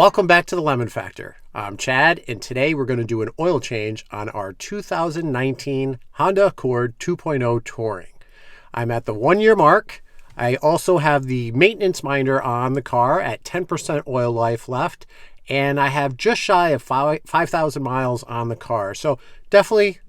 Welcome back to the Lemon Factor. I'm Chad, and today we're going to do an oil change on our 2019 Honda Accord 2.0 Touring. I'm at the 1 year mark. I also have the maintenance minder on the car at 10% oil life left, and I have just shy of 5,000 miles on the car. So definitely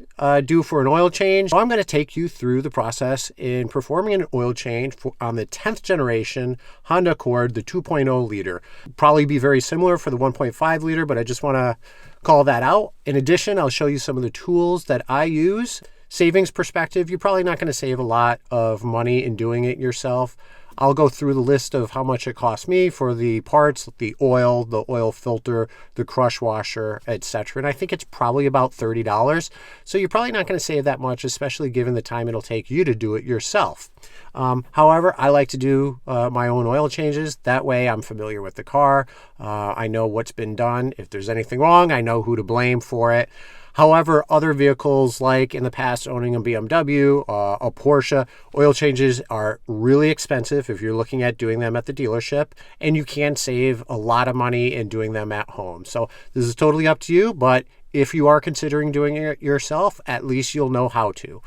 due for an oil change. So I'm going to take you through the process in performing an oil change on the 10th generation Honda Accord, the 2.0 liter. Probably be very similar for the 1.5 liter, but I just want to call that out. In addition, I'll show you some of the tools that I use. Savings perspective, you're probably not going to save a lot of money in doing it yourself. I'll go through the list of how much it cost me for the parts, the oil filter, the crush washer, etc. And I think it's probably about $30. So you're probably not going to save that much, especially given the time it'll take you to do it yourself. However, I like to do my own oil changes. That way I'm familiar with the car. I know what's been done. If there's anything wrong, I know who to blame for it. However, other vehicles, like in the past owning a BMW, a Porsche, oil changes are really expensive if you're looking at doing them at the dealership, and you can save a lot of money in doing them at home. So this is totally up to you, but if you are considering doing it yourself, at least you'll know how to.